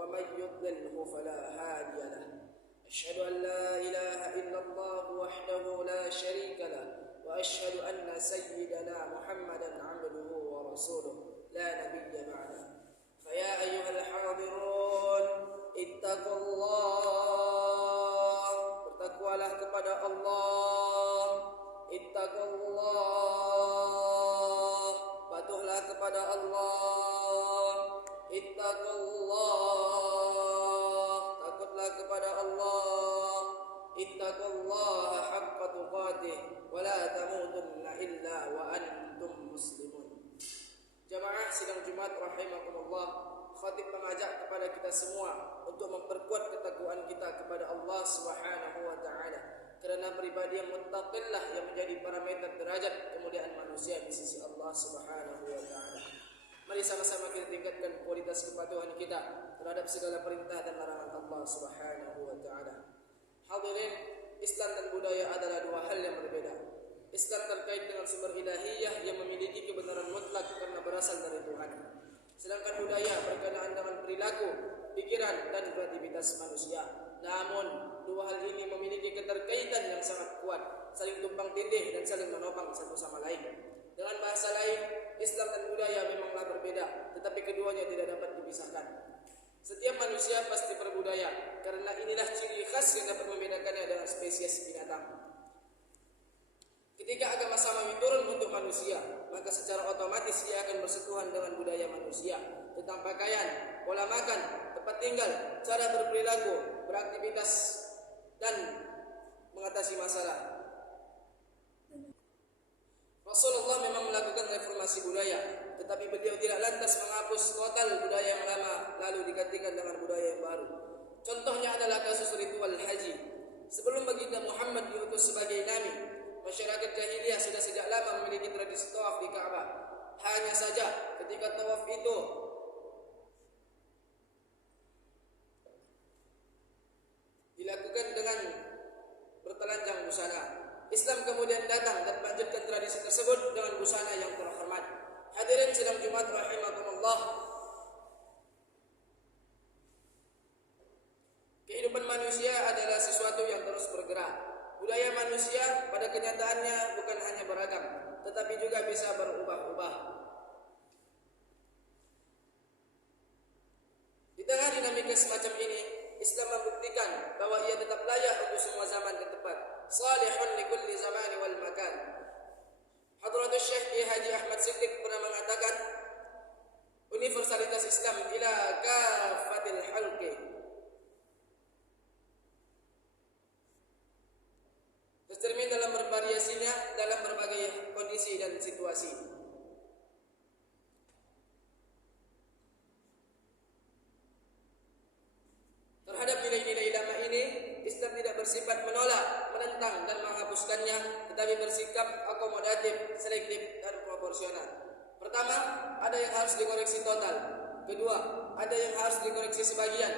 ومن يضلله فلا هادي له. أشهد أن لا إله إلا الله وحده لا شريك له وأشهد أن سيدنا محمدا عبده ورسوله لا نبي بعده. فيا أيها الحاضرون اتقوا الله, bertakwalah kepada Allah. Ittaqullah, patuhlah kepada Allah. Ittaqullah, takutlah kepada Allah. Ittaqullaha haqqa tuqatih wa la tamutunna illa wa antum muslimun. Jamaah sidang Jumat rahimakumullah, khatib mengajak kepada kita semua untuk memperkuat ketakwaan kita kepada Allah Subhanahu wa taala. Kerana pribadi yang muttaqillah yang menjadi parameter derajat kemuliaan manusia di sisi Allah Subhanahu wa taala. Mari sama-sama kita tingkatkan kualitas kepatuhan kita terhadap segala perintah dan larangan Allah Subhanahu wa taala. Hadirin, Islam dan budaya adalah dua hal yang berbeda. Islam terkait dengan sumber ilahiyah yang memiliki kebenaran mutlak karena berasal dari Tuhan. Sedangkan budaya berkenaan dengan perilaku, pikiran dan kreativitas manusia. Namun, dua hal ini memiliki keterkaitan yang sangat kuat, saling tumpang tindih dan saling menopang satu sama lain. Dengan bahasa lain, Islam dan budaya memanglah berbeda, tetapi keduanya tidak dapat dipisahkan. Setiap manusia pasti berbudaya, karena inilah ciri khas yang dapat membedakannya dengan spesies binatang. Ketika agama samawi turun untuk manusia, maka secara otomatis ia akan bersentuhan dengan budaya manusia, tentang pakaian, pola makan, tempat tinggal, cara berperilaku, beraktivitas, dan mengatasi masalah. Rasulullah memang melakukan reformasi budaya, tetapi beliau tidak lantas menghapus total budaya yang lama lalu digantikan dengan budaya yang baru. Contohnya adalah kasus ritual haji. Sebelum baginda Muhammad diutus sebagai nabi, masyarakat jahiliyah sudah sejak lama memiliki tradisi tawaf di Ka'bah. Hanya saja ketika tawaf itu dilakukan dengan bertelanjang busana, Islam kemudian datang dan melanjutkan tradisi tersebut dengan busana yang terhormat. Hadirin sidang Jumat rahimakumullah, kehidupan manusia adalah sesuatu yang terus bergerak. Budaya manusia pada kenyataannya bukan hanya beragam, tetapi juga bisa berubah-ubah. Di tengah dinamika semacam ini, Islam membuktikan bahwa ia tetap layak untuk semua zaman dan tempat. Salihun likulli zamani wal makan. Hadratus Syekh Kiai Haji Ahmad Siddiq pernah mengatakan, universalitas Islam ila kafatil halqi, tercermin dalam bervariasinya dalam berbagai kondisi dan situasi. Terhadap nilai-nilai ulama ini, Islam tidak bersifat menolak, menentang dan menghapuskannya, tetapi bersikap akomodatif, selektif dan proporsional. Pertama, ada yang harus dikoreksi total. Kedua, ada yang harus dikoreksi sebagian.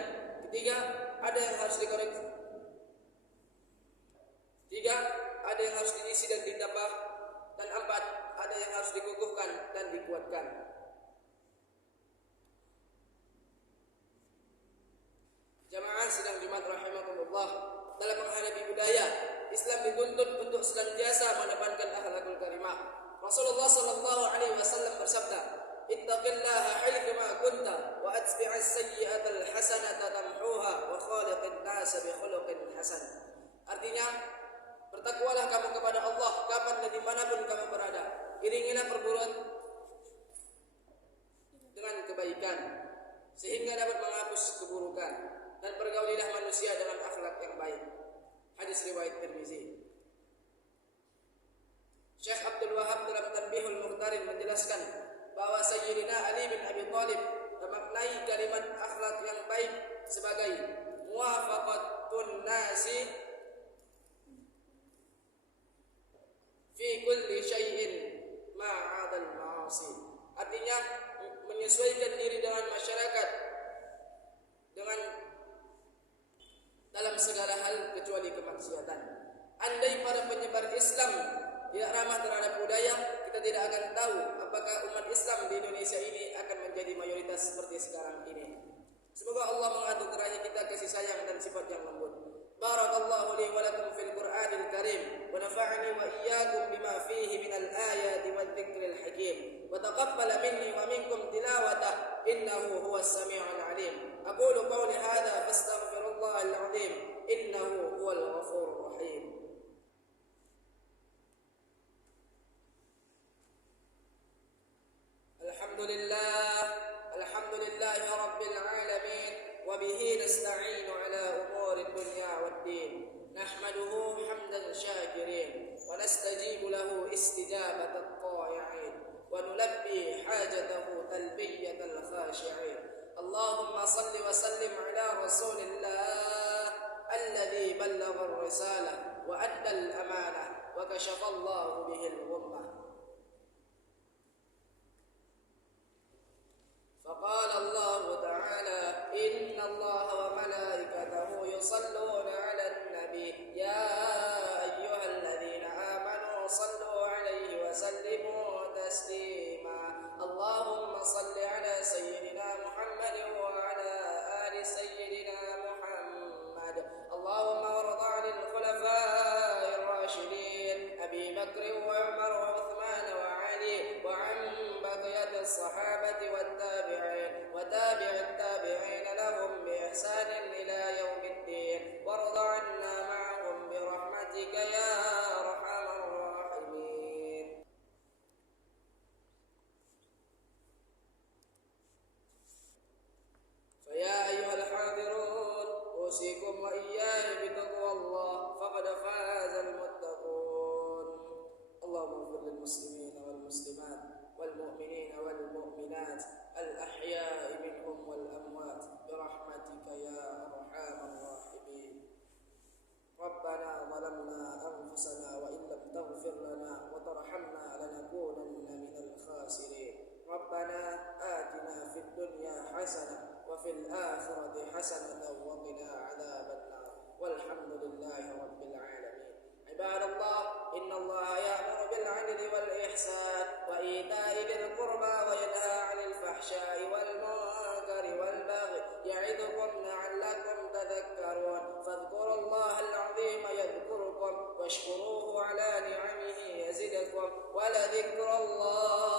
Ketiga, ada yang harus dikoreksi. Tiga, ada yang harus diisi dan ditambah. Dan empat, ada yang harus dikukuhkan dan dikuatkan. Jamaah sidang Jumat rahimakumullah, dalam menghadapi budaya, Islam dituntut untuk senantiasa mendepankan akhlakul karimah. Rasulullah sallallahu alaihi wasallam bersabda, "Ittaqillaha haitsu ma kunta wa atbi'is sayyi'atal hasanata tamhuha wa khaliqin nas bi khuluqin hasan." Artinya, bertakwalah kamu kepada Allah kapan dan dimanapun kamu berada. Iringilah perbuatan dengan kebaikan sehingga dapat menghapus keburukan, dan pergaulilah manusia dengan akhlak yang baik. Hadis riwayat Tirmizi. Syekh Abdul Wahab dalam Tanbihul Muhtarin menjelaskan bahwa Sayyidina Ali bin Abi Thalib memaknai kalimat akhlak yang baik sebagai muwafaqatun nasi fi kulli syai'in ma'adal ma'asi. Artinya menyesuaikan diri dengan masyarakat dengan dalam segala hal kecuali kemaksiatan. Andai para penyebar Islam tidak ramah terhadap budaya, kita tidak akan tahu apakah umat Islam di Indonesia ini akan menjadi mayoritas seperti sekarang ini. Semoga Allah menganugerahi kita kasih sayang dan sifat yang lembut. Barakallahu li wa lakum fil Qur'anil Karim wa nafa'ani wa iyyakum bima fihi minal ayati wad dzikril hakim wa taqabbala minni wa minkum tilawatah innahu huwas samiul alim. Aqulu qawli hadza fastaghfirullahal azim innahu huwal ghafurur rahim. Alhamdulillah rabbil alamin wa bihi nasta'inu ala umuri dunya waddin. Nahmaduhu hamdan syakirin wa nastajibu lahu istijabatat ta'i'in wa nulabbi hajatahu talbiyatal khashi'in. Allahumma salli wa sallim ala rasulillah alladhi ballagha ar-risalah wa adda al-amanah wa kashafa Allahu bihi al-ghummah. فقال الله تعالى إن الله وملائكته يصلون على النبي يا أيها الذين آمنوا صلوا عليه وسلموا تسليما اللهم صل على سيدنا محمد وعلى آل سيدنا محمد اللهم وارض عن الخلفاء الراشدين أبي بكر وعمر وعثمان وعلي وعن بقية الصحابة والتابعين وتابع التابعين لهم بإحسان إلى يوم الدين وارض عنا معهم برحمتك يا أرحم الراحمين. فيا أيها الحاضرون أوصيكم وإياي بتقوى الله فقد فاز المتقون. اللهم اغفر للمسلمين والمسلمات والمؤمنين والمؤمنات الأحياء منهم والأموات برحمتك يا أرحم الراحمين. ربنا ظلمنا أنفسنا وإن لم تغفر لنا وترحمنا لنكونن من الخاسرين. ربنا آتنا في الدنيا حسنة وفي الآخرة حسنة وقنا عذاب النار والحمد لله رب العالمين. عباد الله إن الله يأمر بالعدل والإحسان وإيتاء ذي القربى وينهى عن الفحشاء والمنكر والبغي يعظكم لعلكم تذكرون. فاذكروا الله العظيم يذكركم واشكروه على نعمه يزدكم ولذكر الله